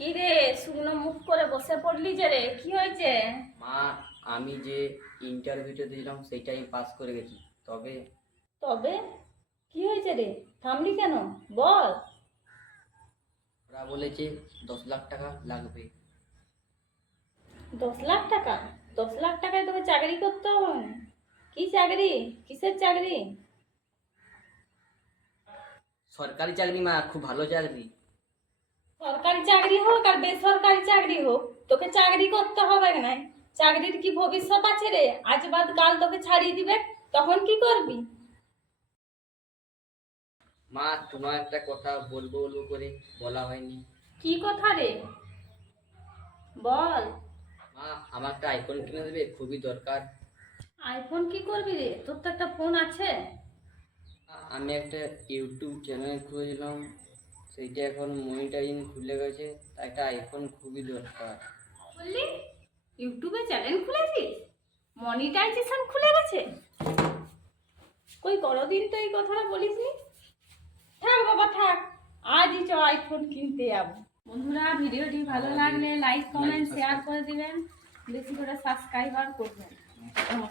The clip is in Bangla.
কি রে, শুকনো মুখ করে বসে পড়লি যে রে, কি হয়েছে? মা, আমি যে ইন্টারভিউটা দিলাম সেটাই পাস করে গেছি। তবে তবে কি হয়েছে রে, থামলি কেন? বল। ওরা বলেছে 10 লাখ টাকা লাগবে। 10 লাখ টাকা? 10 লাখ টাকায় তোকে চাকরি করতে হবে না? কি চাকরি? কিসের চাকরি? সরকারি চাকরি মা, খুব ভালো চাকরি। সরকারি চাকরি হোক আর বেসরকারি চাকরি হোক, তোকে চাকরি করতে হবে না? চাকরির কি ভবিষ্যৎ আছে রে? আজ বাদ কাল তোকে ছাড়িয়ে দিবে, তখন কি করবি? মা, তোমার একটা কথা বলবো বলবো করে বলা হয়নি। কি কথা রে, বল। মা, আমার একটা আইফোন কিনে দেবে, খুবই দরকার। আইফোন কি করবি রে? তোর তো একটা ফোন আছে। আমি একটা ইউটিউব চ্যানেল খুলেছিলাম, সেইটা এখন মনিটাইজিং খুলে গেছে, তাই একটা আইফোন খুবই দরকার। বললি ইউটিউবে চ্যানেল খুলেছিস, মনিটাইজেশন খুলে গেছে? কই কোনোদিন তো এই কথাটা বলিসনি। থাক বাবা থাক, আজই চ আইফোন কিনতে যাবো। বন্ধুরা, ভিডিওটি ভালো লাগলে লাইক কমেন্ট শেয়ার করে দিবেন, বেশি করে সাবস্ক্রাইবার করবেন। নমস্কার।